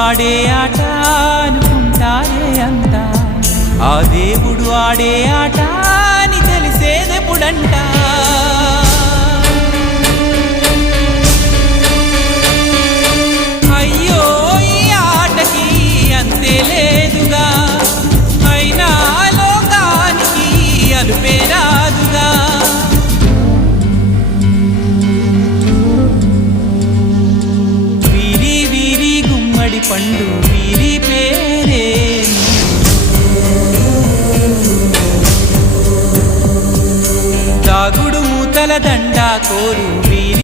ఆడే ఆట అనుకుంటారే అంతా, ఆ దేవుడు ఆడే ఆట అని తెలిసేదెప్పుడంట. అయ్యో ఈ ఆటకి అంతే లేదుగా, అయినా లోకానికి అలుపే రాదుగా. వీరి వీరి గుమ్మడి పండు వీరి పేరే, దాగుడు మూతల దండా కోరు